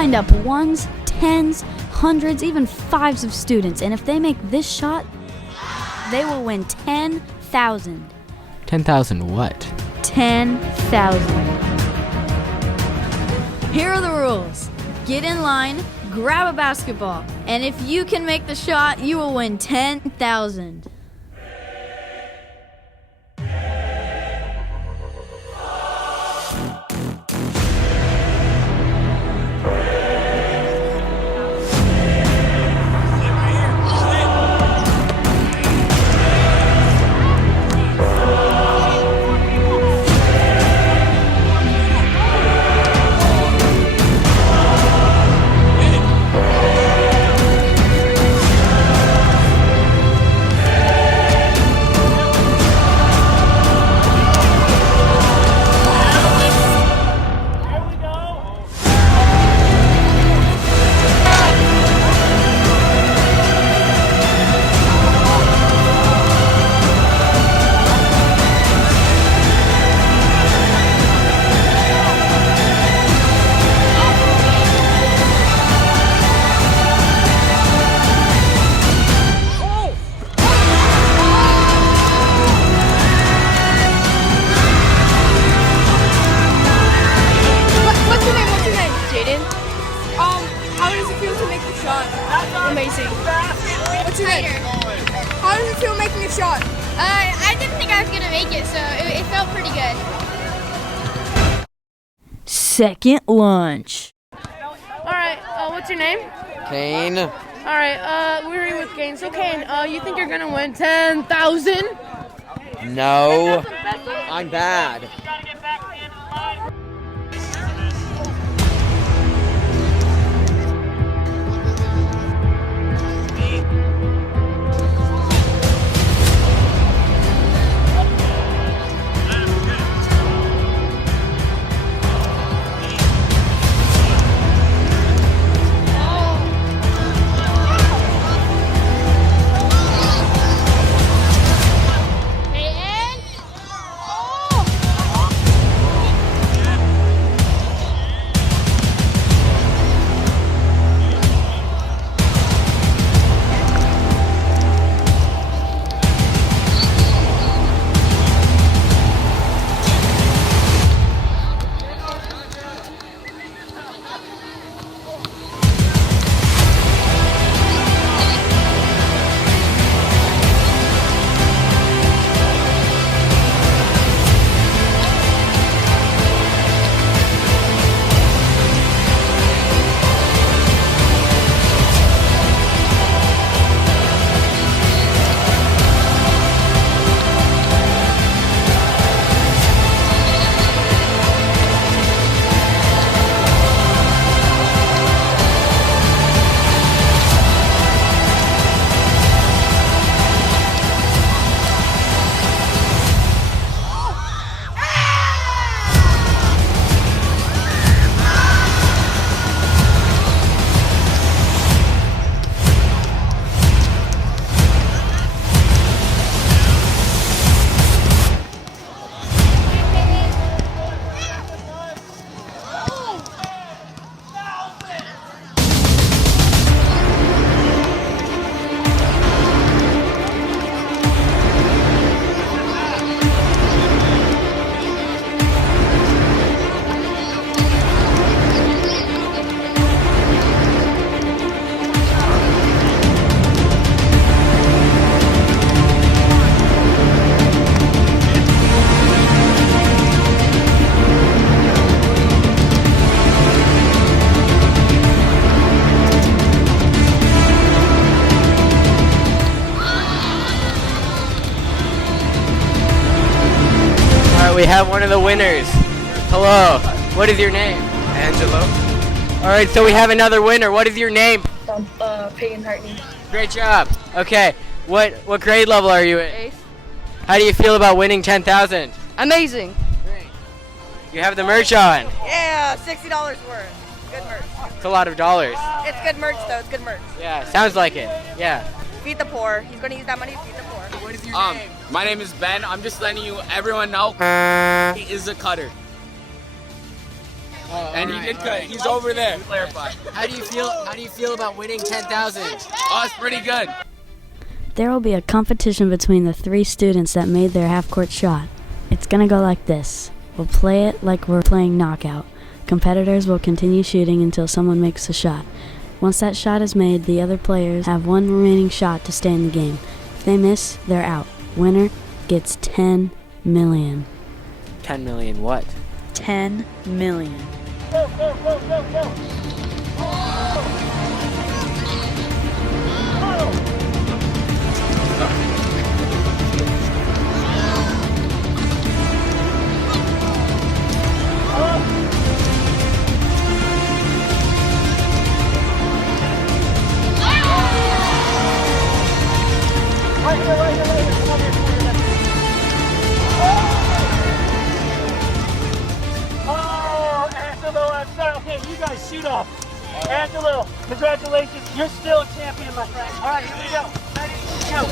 lined up ones, tens, hundreds, even fives of students, and if they make this shot, they will win 10,000. 10,000 what? 10,000. Here are the rules. Get in line, grab a basketball, and if you can make the shot, you will win 10,000. How does it feel to make the shot? Amazing. What's your name? How does it feel making a shot? I didn't think I was going to make it, so it felt pretty good. Second lunch. Alright, what's your name? Kane. Alright, we're here with Kane. So Kane, you think you're going to win 10,000? No. I'm bad. We have one of the winners. Hello. What is your name? Angelo. All right, so we have another winner. What is your name? Peyton Hartney. Great job. Okay, what grade level are you in? 8th. How do you feel about winning 10,000? Amazing. Great. You have the merch on. Yeah, $60 worth. Good merch. It's a lot of dollars. It's good merch though, it's good merch. Yeah, sounds like it. Yeah. Feed the poor. He's gonna use that money to feed the poor. What is your name? My name is Ben. I'm just letting everyone know he is a cutter. And he did good. He's over there. Clarify. How do you feel about winning 10,000? Oh, it's pretty good. There will be a competition between the 3 students that made their half-court shot. It's gonna go like this. We'll play it like we're playing knockout. Competitors will continue shooting until someone makes a shot. Once that shot is made, the other players have one remaining shot to stay in the game. If they miss, they're out. Winner gets 10 million. 10 million what? 10 million. Okay, you guys shoot off. Angelo, congratulations. You're still a champion, my friend. All right, here we go. Ready, go.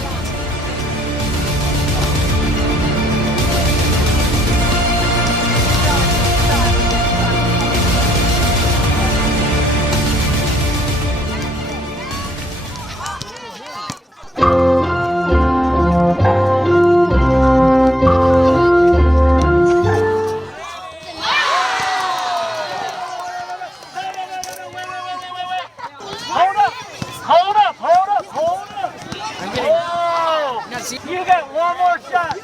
You got one more shot.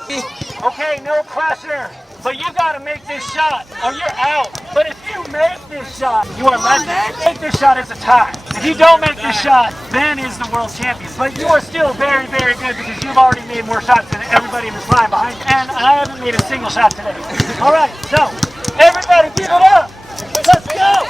Okay, no pressure. But you gotta make this shot or you're out. But if you make this shot, you are left. Make this shot as a tie. If you don't make this shot, Ben is the world champion. But you are still very, very good because you've already made more shots than everybody in this line behind you. And I haven't made a single shot today. All right, so everybody give it up. Let's go.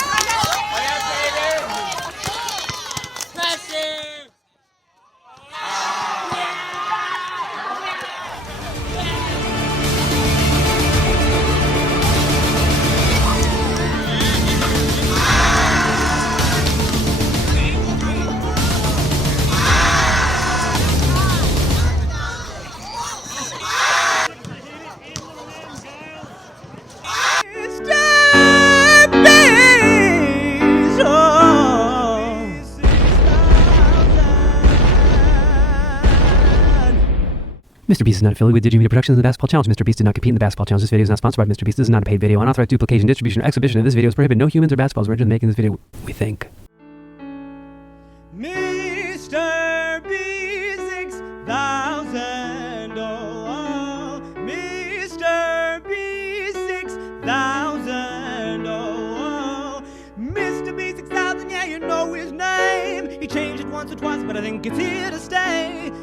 Mr. Beast is not affiliated with DigiMedia Productions of the Basketball Challenge. Mr. Beast did not compete in the Basketball Challenge. This video is not sponsored by Mr. Beast. This is not a paid video. Unauthorized duplication, distribution, or exhibition of this video is prohibited. No humans or basketballs were injured in making this video, we think. Mr. B6000, oh, Mr. B6000, oh, Mr. B6000, yeah, you know his name. He changed it once or twice, but I think it's here to stay.